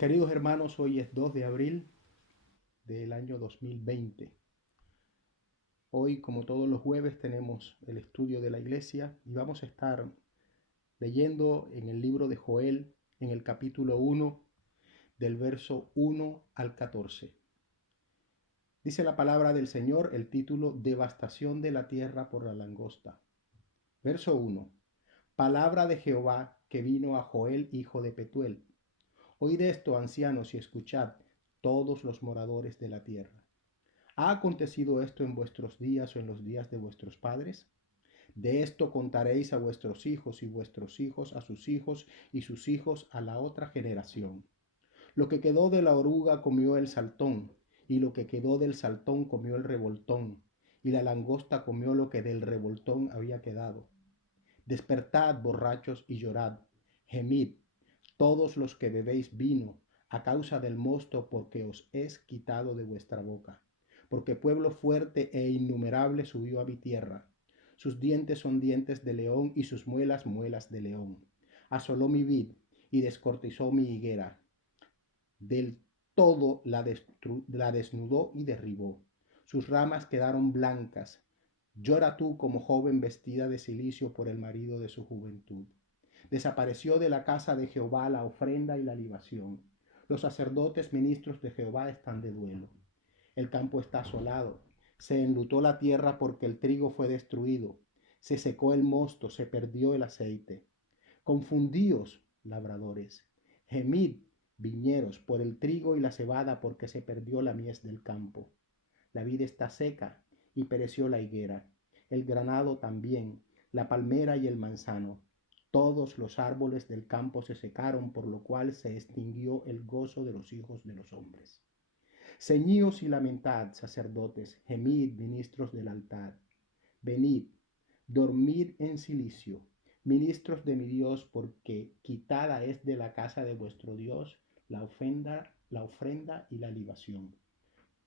Queridos hermanos, hoy es 2 de abril del año 2020. Hoy, como todos los jueves, tenemos el estudio de la iglesia y vamos a estar leyendo en el libro de Joel, en el capítulo 1, del verso 1 al 14. Dice la palabra del Señor, el título, Devastación de la tierra por la langosta. Verso 1. Palabra de Jehová que vino a Joel, hijo de Petuel. Oíd esto, ancianos, y escuchad, todos los moradores de la tierra. ¿Ha acontecido esto en vuestros días o en los días de vuestros padres? De esto contaréis a vuestros hijos y vuestros hijos a sus hijos y sus hijos a la otra generación. Lo que quedó de la oruga comió el saltón, y lo que quedó del saltón comió el revoltón, y la langosta comió lo que del revoltón había quedado. Despertad, borrachos, y llorad, gemid, todos los que bebéis vino, a causa del mosto, porque os es quitado de vuestra boca. Porque pueblo fuerte e innumerable subió a mi tierra. Sus dientes son dientes de león y sus muelas muelas de león. Asoló mi vid y descortizó mi higuera. Del todo la desnudó y derribó. Sus ramas quedaron blancas. Llora tú como joven vestida de cilicio por el marido de su juventud. Desapareció de la casa de Jehová la ofrenda y la libación. Los sacerdotes ministros de Jehová están de duelo. El campo está asolado. Se enlutó la tierra porque el trigo fue destruido. Se secó el mosto, se perdió el aceite. Confundíos, labradores. Gemid, viñeros, por el trigo y la cebada porque se perdió la mies del campo. La vid está seca y pereció la higuera. El granado también, la palmera y el manzano. Todos los árboles del campo se secaron, por lo cual se extinguió el gozo de los hijos de los hombres. Ceñíos y lamentad, sacerdotes, gemid, ministros del altar. Venid, dormid en silicio, ministros de mi Dios, porque quitada es de la casa de vuestro Dios la ofrenda y la libación.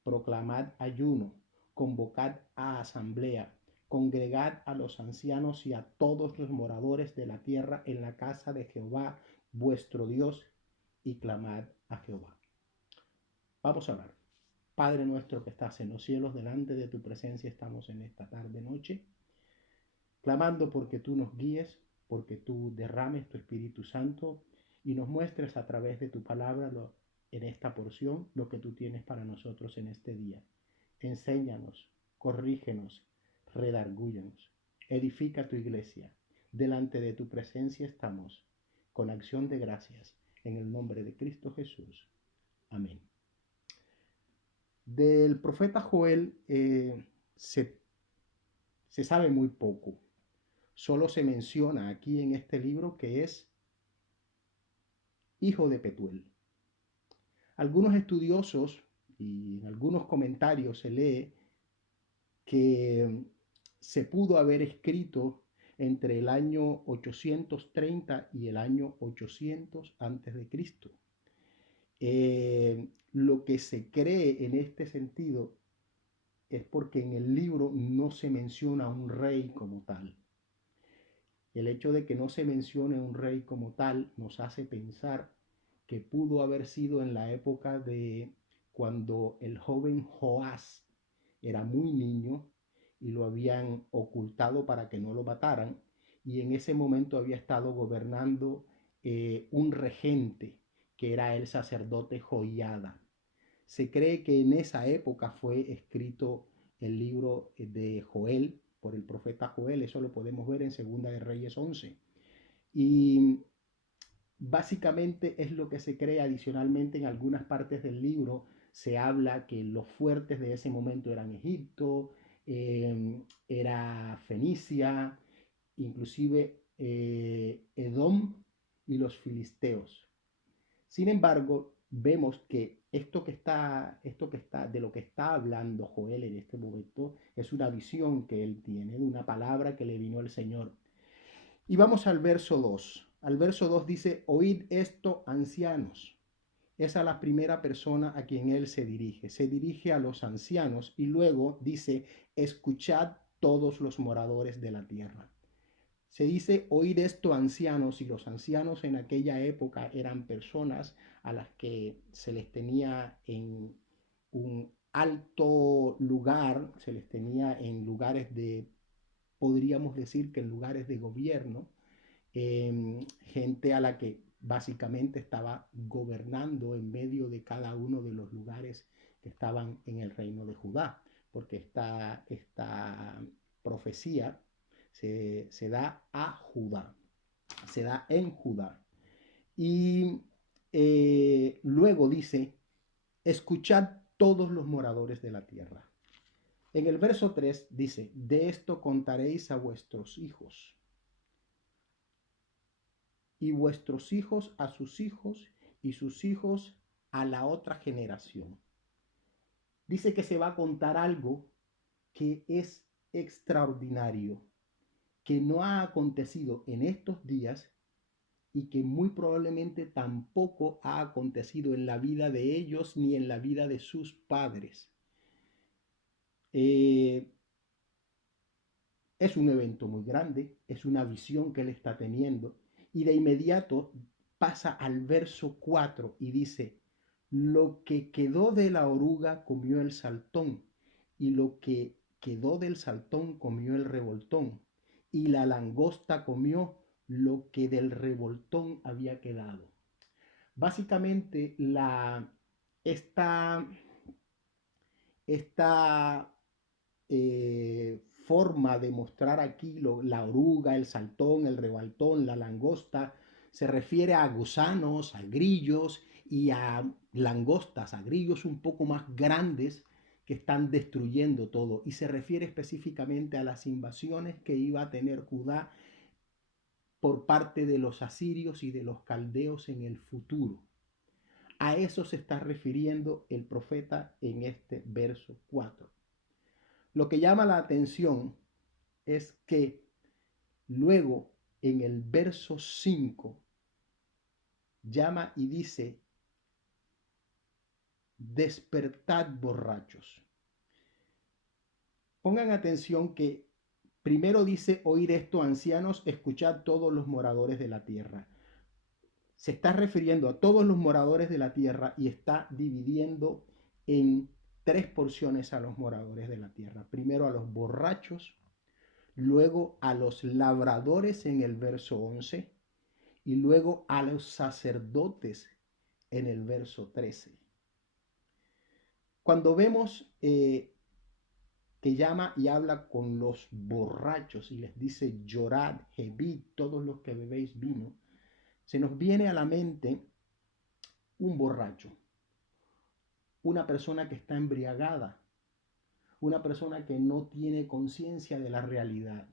Proclamad ayuno, convocad a asamblea, congregad a los ancianos y a todos los moradores de la tierra en la casa de Jehová vuestro Dios, y clamad a Jehová. Vamos a orar. Padre nuestro que estás en los cielos, delante de tu presencia estamos en esta tarde noche, clamando porque tú nos guíes, porque tú derrames tu Espíritu Santo y nos muestres a través de tu palabra en esta porción lo que tú tienes para nosotros en este día. Enséñanos, corrígenos, redargúyenos, edifica tu iglesia. Delante de tu presencia estamos, con acción de gracias, en el nombre de Cristo Jesús. Amén. Del profeta Joel se sabe muy poco. Solo se menciona aquí en este libro que es hijo de Petuel. Algunos estudiosos y en algunos comentarios se lee que se pudo haber escrito entre el año 830 y el año 800 antes de Cristo. Lo que se cree en este sentido es porque en el libro no se menciona un rey como tal. El hecho de que no se mencione un rey como tal nos hace pensar que pudo haber sido en la época de cuando el joven Joás era muy niño y lo habían ocultado para que no lo mataran, y en ese momento había estado gobernando un regente que era el sacerdote Joiada. Se cree que en esa época fue escrito el libro de Joel por el profeta Joel. Eso lo podemos ver en Segunda de Reyes 11. Y básicamente es lo que se cree. Adicionalmente, en algunas partes del libro se habla que los fuertes de ese momento eran Egipto, era Fenicia, inclusive Edom y los filisteos. Sin embargo, vemos que de lo que está hablando Joel en este momento es una visión que él tiene, de una palabra que le vino el Señor. Y vamos al verso 2. Al verso 2 dice, oíd esto, ancianos. Esa es la primera persona a quien él se dirige. Se dirige a los ancianos y luego dice, escuchad todos los moradores de la tierra. Se dice oír esto ancianos, y los ancianos en aquella época eran personas a las que se les tenía en un alto lugar, se les tenía en lugares de, podríamos decir que en lugares de gobierno, gente a la que básicamente estaba gobernando en medio de cada uno de los lugares que estaban en el reino de Judá, porque esta profecía se da a Judá, se da en Judá. Y luego dice, escuchad todos los moradores de la tierra. En el verso 3 dice, de esto contaréis a vuestros hijos, y vuestros hijos a sus hijos, y sus hijos a la otra generación. Dice que se va a contar algo que es extraordinario, que no ha acontecido en estos días y que muy probablemente tampoco ha acontecido en la vida de ellos ni en la vida de sus padres. Es un evento muy grande, es una visión que él está teniendo, y de inmediato pasa al verso 4 y dice, lo que quedó de la oruga comió el saltón, y lo que quedó del saltón comió el revoltón, y la langosta comió lo que del revoltón había quedado. Básicamente, esta, esta forma de mostrar aquí la oruga, el saltón, el revoltón, la langosta, se refiere a gusanos, a grillos y a langostas, a grillos un poco más grandes que están destruyendo todo. Y se refiere específicamente a las invasiones que iba a tener Judá por parte de los asirios y de los caldeos en el futuro. A eso se está refiriendo el profeta en este verso 4. Lo que llama la atención es que luego en el verso 5 llama y dice, despertad borrachos. Pongan atención que primero dice, oír esto ancianos, escuchad todos los moradores de la tierra. Se está refiriendo a todos los moradores de la tierra y está dividiendo en tres porciones a los moradores de la tierra. Primero a los borrachos, luego a los labradores en el verso 11 y luego a los sacerdotes en el verso 13. Cuando vemos que llama y habla con los borrachos y les dice llorad, gebid, todos los que bebéis vino, se nos viene a la mente un borracho, una persona que está embriagada, una persona que no tiene conciencia de la realidad,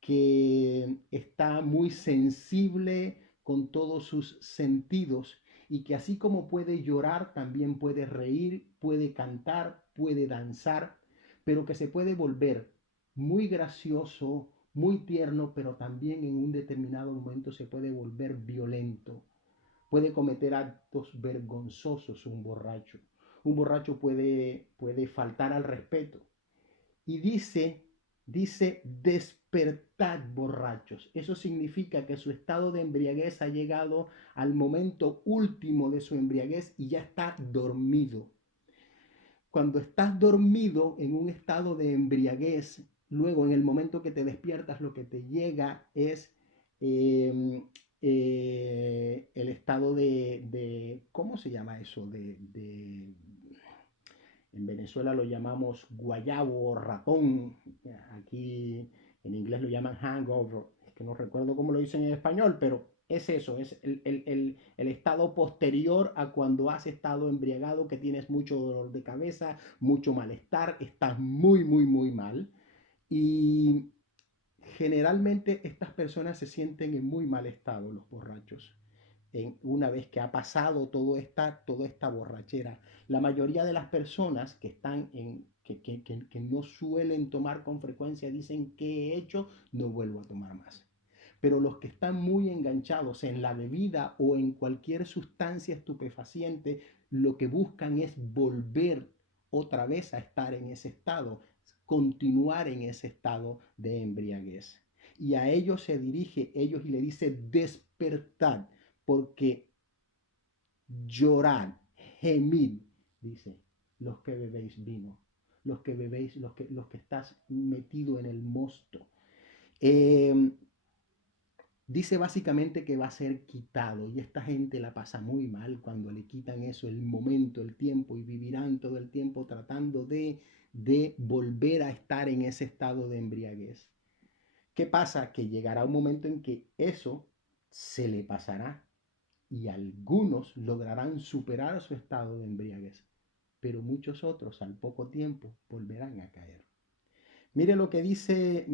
que está muy sensible con todos sus sentidos y que así como puede llorar, también puede reír, puede cantar, puede danzar, pero que se puede volver muy gracioso, muy tierno, pero también en un determinado momento se puede volver violento. Puede cometer actos vergonzosos un borracho. Un borracho puede faltar al respeto. Y dice, despertad borrachos. Eso significa que su estado de embriaguez ha llegado al momento último de su embriaguez y ya está dormido. Cuando estás dormido en un estado de embriaguez, luego en el momento que te despiertas, lo que te llega es el estado ¿cómo se llama eso? En Venezuela lo llamamos guayabo o ratón, aquí en inglés lo llaman hangover, es que no recuerdo cómo lo dicen en español, pero es eso, es el estado posterior a cuando has estado embriagado, que tienes mucho dolor de cabeza, mucho malestar, estás muy, muy, muy mal. Y generalmente estas personas se sienten en muy mal estado, los borrachos, una vez que ha pasado toda esta borrachera. La mayoría de las personas que están que no suelen tomar con frecuencia dicen que he hecho, no vuelvo a tomar más. Pero los que están muy enganchados en la bebida o en cualquier sustancia estupefaciente, lo que buscan es volver otra vez a estar en ese estado, continuar en ese estado de embriaguez. y a ellos se dirige, ellos y le dice, despertad, porque llorad, gemid, dice, los que bebéis vino, los que bebéis, los que estás metido en el mosto. Eh, Dice básicamente que va a ser quitado y esta gente la pasa muy mal cuando le quitan eso, el momento, el tiempo, y vivirán todo el tiempo tratando de volver a estar en ese estado de embriaguez. ¿Qué pasa? Que llegará un momento en que eso se le pasará y algunos lograrán superar su estado de embriaguez, pero muchos otros al poco tiempo volverán a caer. Mire lo que dice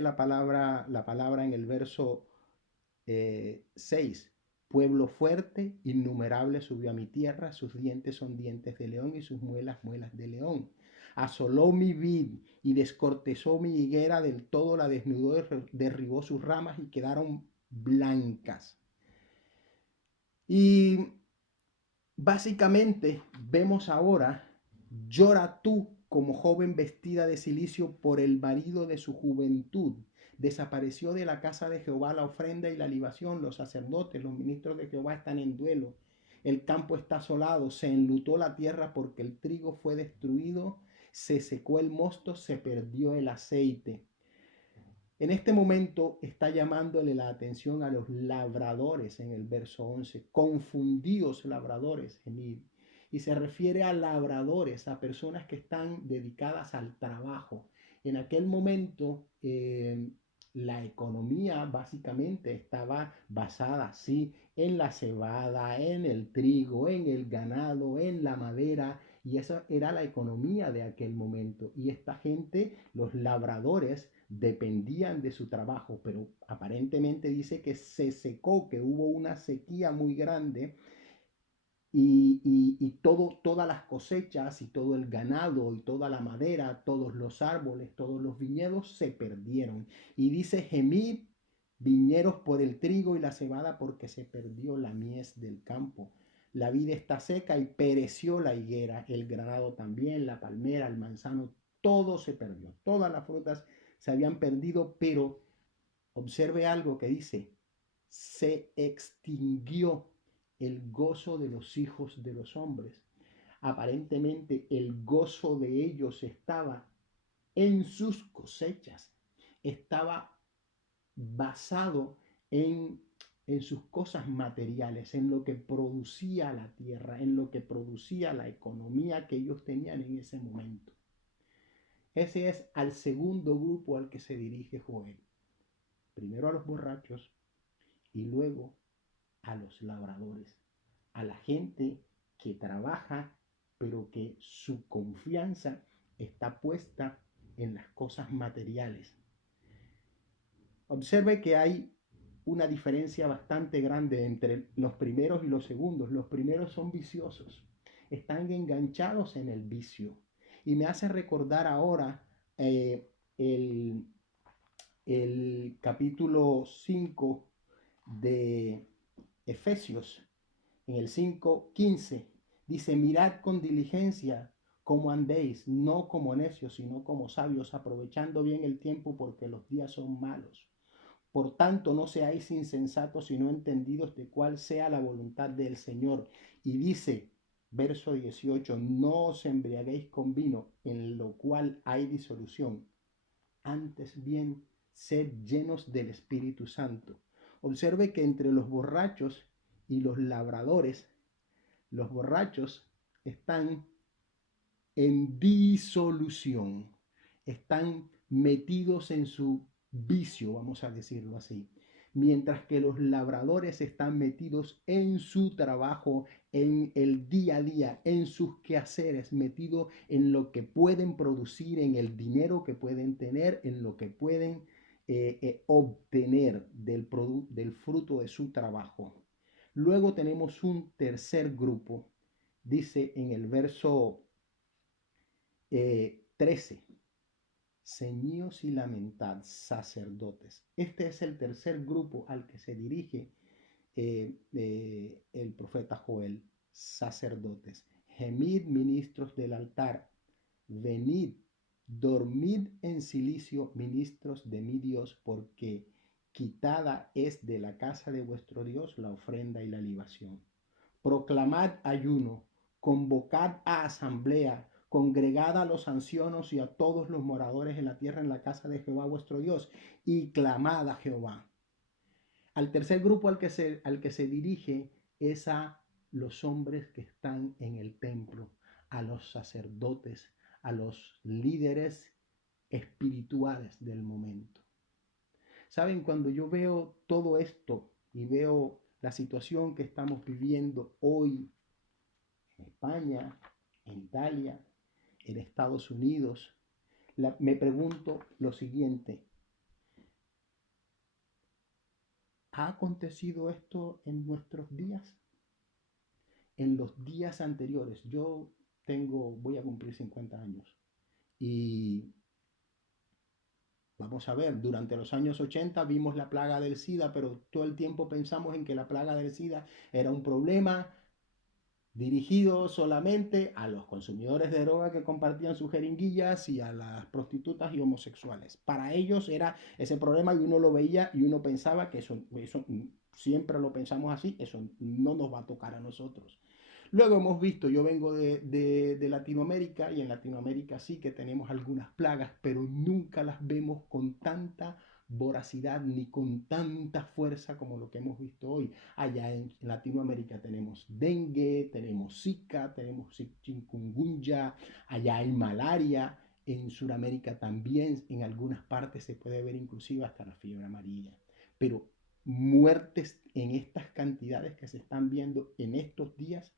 la palabra en el verso 6. Pueblo fuerte, innumerable subió a mi tierra, sus dientes son dientes de león y sus muelas, muelas de león. Asoló mi vid y descortezó mi higuera, del todo la desnudó, derribó sus ramas y quedaron blancas. Y básicamente vemos ahora, llora tú como joven vestida de cilicio por el marido de su juventud. Desapareció de la casa de Jehová la ofrenda y la libación, los sacerdotes, los ministros de Jehová están en duelo. El campo está asolado, se enlutó la tierra porque el trigo fue destruido, se secó el mosto, se perdió el aceite. En este momento está llamándole la atención a los labradores en el verso 11, confundidos labradores, gemid. Y se refiere a labradores, a personas que están dedicadas al trabajo. En aquel momento la economía básicamente estaba basada, sí, en la cebada, en el trigo, en el ganado, en la madera, y esa era la economía de aquel momento. Y esta gente, los labradores, dependían de su trabajo, pero aparentemente dice que se secó, que hubo una sequía muy grande y todas las cosechas y todo el ganado y toda la madera, todos los árboles, todos los viñedos se perdieron. Y dice, gemid viñeros por el trigo y la cebada porque se perdió la mies del campo. La vid está seca y pereció la higuera, el granado también, la palmera, el manzano, todo se perdió. Todas las frutas se habían perdido, pero observe algo que dice, se extinguió el gozo de los hijos de los hombres. Aparentemente el gozo de ellos estaba en sus cosechas, estaba basado en sus cosas materiales, en lo que producía la tierra, en lo que producía la economía que ellos tenían en ese momento. Ese es al segundo grupo al que se dirige Joel. Primero a los borrachos y luego a los labradores, a la gente que trabaja, pero que su confianza está puesta en las cosas materiales. Observe que hay una diferencia bastante grande entre los primeros y los segundos. Los primeros son viciosos, están enganchados en el vicio. Y me hace recordar ahora el, el capítulo 5 de Efesios, en el 5:15, dice, mirad con diligencia cómo andéis, no como necios, sino como sabios, aprovechando bien el tiempo porque los días son malos. Por tanto, no seáis insensatos, sino entendidos de cuál sea la voluntad del Señor. Y dice, verso 18, no os embriaguéis con vino, en lo cual hay disolución. Antes bien, sed llenos del Espíritu Santo. Observe que entre los borrachos y los labradores, los borrachos están en disolución, están metidos en su vicio, vamos a decirlo así, mientras que los labradores están metidos en su trabajo, en el día a día, en sus quehaceres, metidos en lo que pueden producir, en el dinero que pueden tener, en lo que pueden obtener del fruto de su trabajo. Luego tenemos un tercer grupo, dice en el verso 13, ceñíos y lamentad, sacerdotes. Este es el tercer grupo al que se dirige el profeta Joel, sacerdotes. Gemid, ministros del altar, venid, Dormid en silicio, ministros de mi Dios, porque quitada es de la casa de vuestro Dios la ofrenda y la libación. Proclamad ayuno, convocad a asamblea, congregad a los ancianos y a todos los moradores en la tierra en la casa de Jehová vuestro Dios, y clamad a Jehová. Al tercer grupo al que se dirige es a los hombres que están en el templo, a los sacerdotes, a los líderes espirituales del momento. Saben, cuando yo veo todo esto y veo la situación que estamos viviendo hoy en España, en Italia, en Estados Unidos, me pregunto lo siguiente: ¿ha acontecido esto en nuestros días? En los días anteriores, voy a cumplir 50 años y vamos a ver, durante los años 80 vimos la plaga del SIDA, pero todo el tiempo pensamos en que la plaga del SIDA era un problema dirigido solamente a los consumidores de droga que compartían sus jeringuillas y a las prostitutas y homosexuales. Para ellos era ese problema y uno lo veía y uno pensaba que eso siempre lo pensamos así, eso no nos va a tocar a nosotros. Luego hemos visto, yo vengo de Latinoamérica y en Latinoamérica sí que tenemos algunas plagas, pero nunca las vemos con tanta voracidad ni con tanta fuerza como lo que hemos visto hoy. Allá en Latinoamérica tenemos dengue, tenemos zika, tenemos chikungunya, allá hay malaria, en Sudamérica también en algunas partes se puede ver inclusive hasta la fiebre amarilla. Pero muertes en estas cantidades que se están viendo en estos días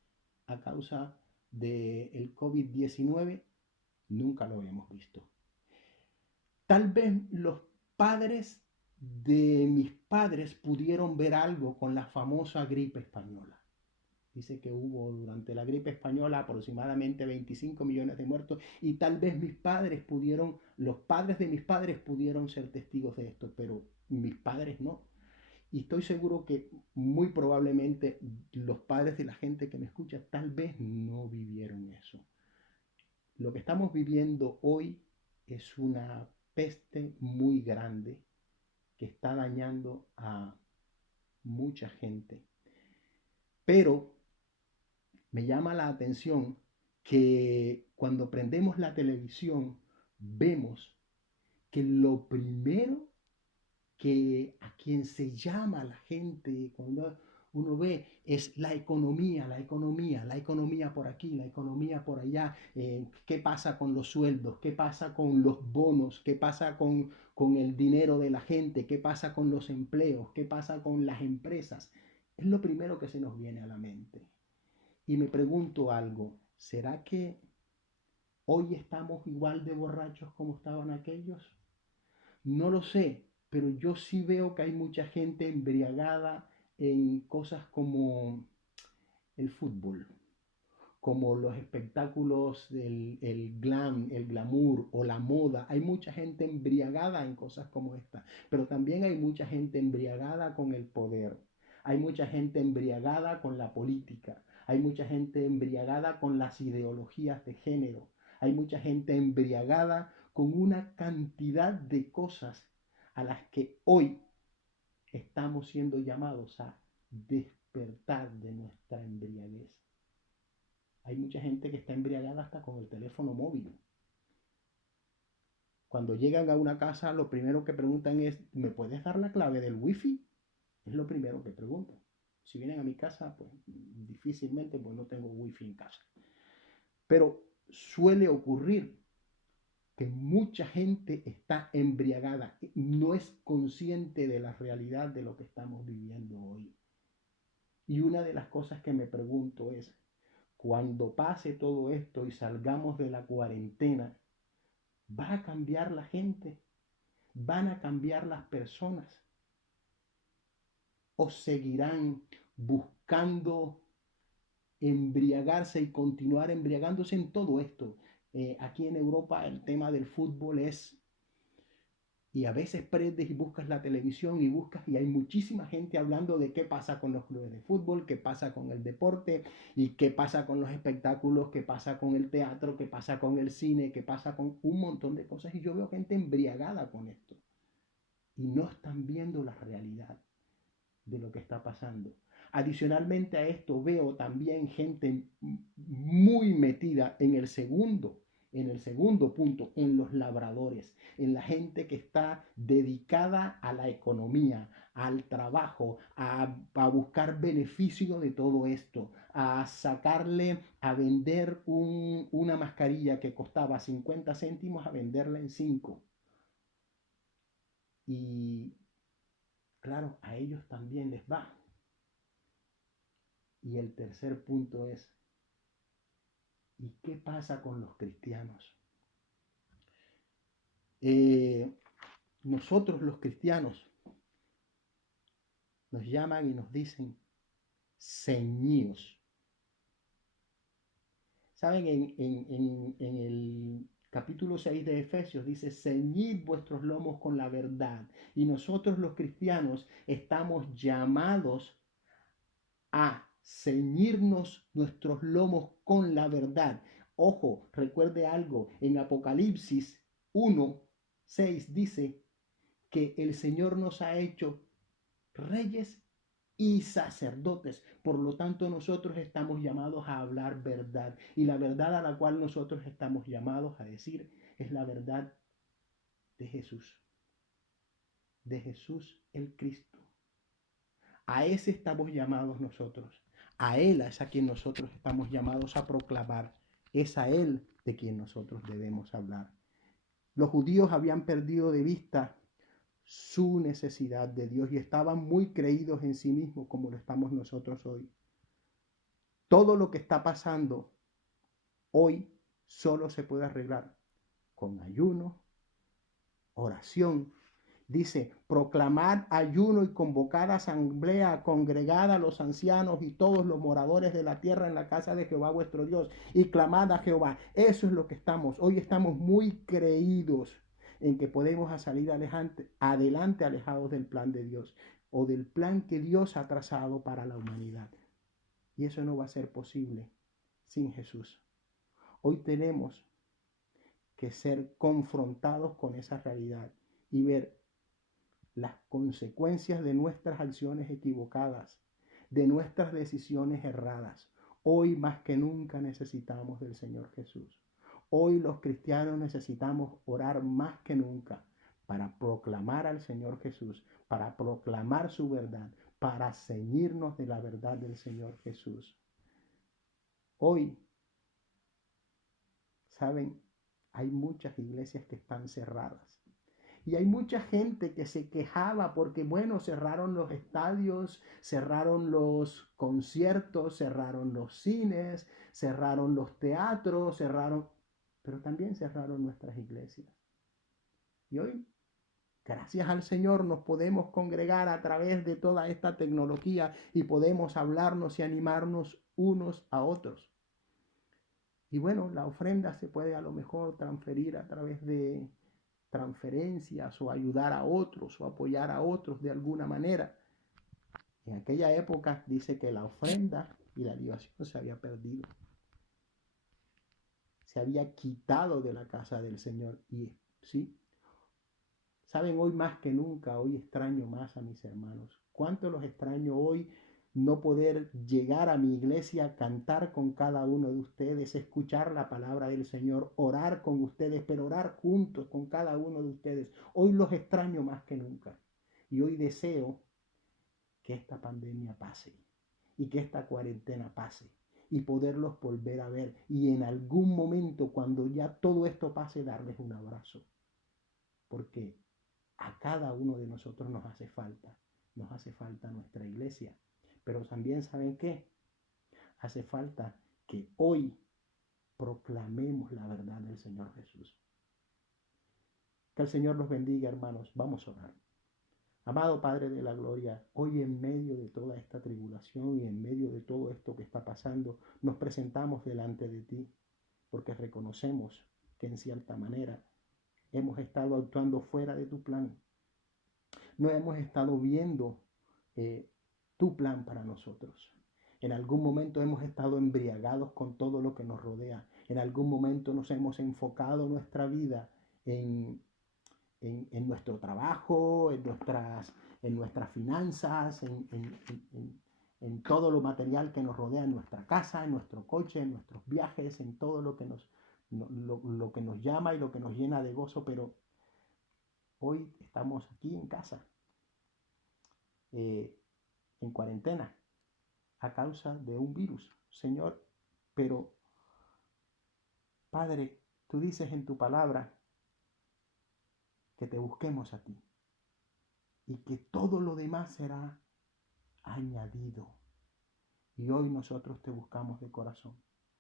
a causa del COVID-19, nunca lo habíamos visto. Tal vez los padres de mis padres pudieron ver algo con la famosa gripe española. Dice que hubo durante la gripe española aproximadamente 25 millones de muertos y tal vez los padres de mis padres pudieron ser testigos de esto, pero mis padres no. Y estoy seguro que muy probablemente los padres de la gente que me escucha tal vez no vivieron eso. Lo que estamos viviendo hoy es una peste muy grande que está dañando a mucha gente. Pero me llama la atención que cuando prendemos la televisión vemos que lo primero que a quien se llama la gente cuando uno ve es la economía, la economía, la economía por aquí, la economía por allá, qué pasa con los sueldos, qué pasa con los bonos, qué pasa con el dinero de la gente, qué pasa con los empleos, qué pasa con las empresas. Es lo primero que se nos viene a la mente. Y me pregunto algo, ¿será que hoy estamos igual de borrachos como estaban aquellos? No lo sé, pero yo sí veo que hay mucha gente embriagada en cosas como el fútbol, como los espectáculos el glam, el glamour o la moda. Hay mucha gente embriagada en cosas como esta, pero también hay mucha gente embriagada con el poder. Hay mucha gente embriagada con la política. Hay mucha gente embriagada con las ideologías de género. Hay mucha gente embriagada con una cantidad de cosas a las que hoy estamos siendo llamados a despertar de nuestra embriaguez. Hay mucha gente que está embriagada hasta con el teléfono móvil. Cuando llegan a una casa, lo primero que preguntan es, ¿me puedes dar la clave del wifi? Es lo primero que preguntan. Si vienen a mi casa, pues difícilmente, pues no tengo wifi en casa. Pero suele ocurrir que mucha gente está embriagada, no es consciente de la realidad de lo que estamos viviendo hoy. Y una de las cosas que me pregunto es, cuando pase todo esto y salgamos de la cuarentena, ¿va a cambiar la gente? ¿Van a cambiar las personas? ¿O seguirán buscando embriagarse y continuar embriagándose en todo esto? Aquí en Europa el tema del fútbol es Y a veces prendes y buscas la televisión y buscas y hay muchísima gente hablando de qué pasa con los clubes de fútbol, qué pasa con el deporte y qué pasa con los espectáculos, qué pasa con el teatro, qué pasa con el cine, qué pasa con un montón de cosas. Y yo veo gente embriagada con esto y no están viendo la realidad de lo que está pasando. Adicionalmente a esto veo también gente muy metida en el segundo punto, en los labradores, en la gente que está dedicada a la economía, al trabajo, a buscar beneficio de todo esto, a sacarle, a vender una mascarilla que costaba 50 céntimos, a venderla en 5. Y claro, a ellos también les va. Y el tercer punto es, ¿y qué pasa con los cristianos? Eh, Nosotros los cristianos nos llaman y nos dicen, ceñíos. ¿Saben? En el capítulo 6 de Efesios dice, ceñid vuestros lomos con la verdad. Y nosotros los cristianos estamos llamados a ceñirnos nuestros lomos con la verdad. Ojo, recuerde algo, en Apocalipsis 1:6 dice que el Señor nos ha hecho reyes y sacerdotes. Por lo tanto, nosotros estamos llamados a hablar verdad. Y la verdad a la cual nosotros estamos llamados a decir es la verdad de Jesús. De Jesús el Cristo. A ese estamos llamados nosotros. A Él es a quien nosotros estamos llamados a proclamar. Es a Él de quien nosotros debemos hablar. Los judíos habían perdido de vista su necesidad de Dios y estaban muy creídos en sí mismos como lo estamos nosotros hoy. Todo lo que está pasando hoy solo se puede arreglar con ayuno, oración. Dice, proclamar ayuno y convocar asamblea, congregad a los ancianos y todos los moradores de la tierra en la casa de Jehová vuestro Dios y clamad a Jehová. Eso es lo que estamos. Hoy estamos muy creídos en que podemos salir adelante alejados del plan de Dios o del plan que Dios ha trazado para la humanidad. Y eso no va a ser posible sin Jesús. Hoy tenemos que ser confrontados con esa realidad y ver las consecuencias de nuestras acciones equivocadas, de nuestras decisiones erradas. Hoy más que nunca necesitamos del Señor Jesús. Hoy los cristianos necesitamos orar más que nunca para proclamar al Señor Jesús, para proclamar su verdad, para ceñirnos de la verdad del Señor Jesús. Hoy, ¿saben? Hay muchas iglesias que están cerradas. Y hay mucha gente que se quejaba porque, bueno, cerraron los estadios, cerraron los conciertos, cerraron los cines, cerraron los teatros, pero también cerraron nuestras iglesias. Y hoy, gracias al Señor, nos podemos congregar a través de toda esta tecnología y podemos hablarnos y animarnos unos a otros. Y bueno, la ofrenda se puede a lo mejor transferir a través de transferencias o ayudar a otros o apoyar a otros de alguna manera. En aquella época dice que la ofrenda y la libación se había perdido. Se había quitado de la casa del Señor. Y sí, saben, hoy más que nunca, hoy extraño más a mis hermanos. ¿Cuánto los extraño hoy? No poder llegar a mi iglesia, cantar con cada uno de ustedes, escuchar la palabra del Señor, orar con ustedes, pero orar juntos con cada uno de ustedes. Hoy los extraño más que nunca. Y hoy deseo que esta pandemia pase y que esta cuarentena pase y poderlos volver a ver. Y en algún momento, cuando ya todo esto pase, darles un abrazo. Porque a cada uno de nosotros nos hace falta nuestra iglesia. Pero también, ¿saben qué? Hace falta que hoy proclamemos la verdad del Señor Jesús. Que el Señor los bendiga, hermanos. Vamos a orar. Amado Padre de la Gloria, hoy en medio de toda esta tribulación y en medio de todo esto que está pasando, nos presentamos delante de ti, porque reconocemos que en cierta manera hemos estado actuando fuera de tu plan. No hemos estado viendo tu plan para nosotros. En algún momento hemos estado embriagados con todo lo que nos rodea. En algún momento nos hemos enfocado nuestra vida en nuestro trabajo, en nuestras finanzas, en todo lo material que nos rodea, en nuestra casa, en nuestro coche, en nuestros viajes, en todo lo que lo que nos llama y lo que nos llena de gozo. Pero hoy estamos aquí en casa, en cuarentena, a causa de un virus, Señor. Pero, Padre, tú dices en tu palabra que te busquemos a ti y que todo lo demás será añadido. Y hoy nosotros te buscamos de corazón.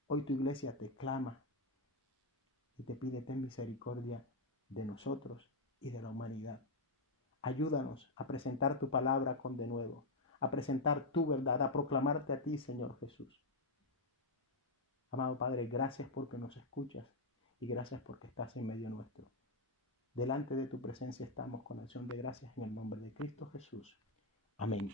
Hoy tu iglesia te clama y te pide ten misericordia de nosotros y de la humanidad. Ayúdanos a presentar tu palabra con denuedo, a presentar tu verdad, a proclamarte a ti, Señor Jesús. Amado Padre, gracias porque nos escuchas y gracias porque estás en medio nuestro. Delante de tu presencia estamos con acción de gracias en el nombre de Cristo Jesús. Amén.